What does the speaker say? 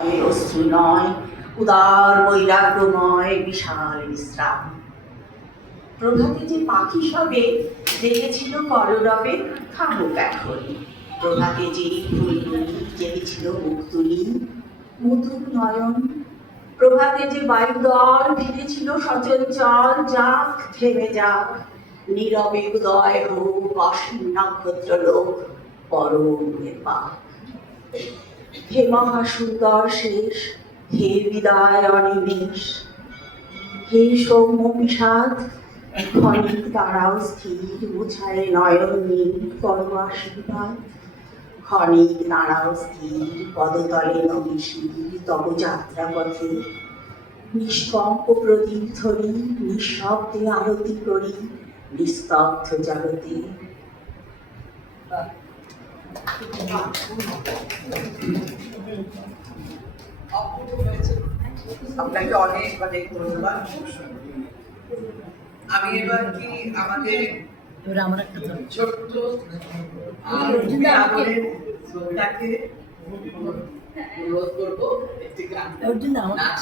অশ্রু নয়, উদার বৈরাগ্যময় বিশাল বিশ্রাম। প্রভাতে যে পাখি সবে জেগেছিল কলরবে থামুক এখন। প্রভাতে যে ফুলগুলি জেগেছিল মুখ তুলি মধুর নয়ন। প্রভাতে যে বায়ুদল ফিরেছিল সচঞ্চল, যাক থেমে যাক, নীরবে উদয় হোক অসীম নক্ষত্র লোক পরমের পাক। হে মহাসুন্দর শেষ, হে বিদায় অনিমেষ, হে সৌম্য বিষাদ, ক্ষণিক তারাও স্থির মুছায় নয়ন নীল করো আশীর্বাদ। ক্ষণিক তারাও স্থির পদতলে নমিশির তব যাত্রাপথে। নিষ্কম্প প্রদীপ ধরি নিঃশব্দে আরতি করি নিস্তব্ধ জগতে। আপনাকে অনেক অনেক ধন্যবাদ। আমি এবার কি আমাদের ছোট্ট আদরের শ্রোতাকে অনুরোধ করবো একটি গান নাচ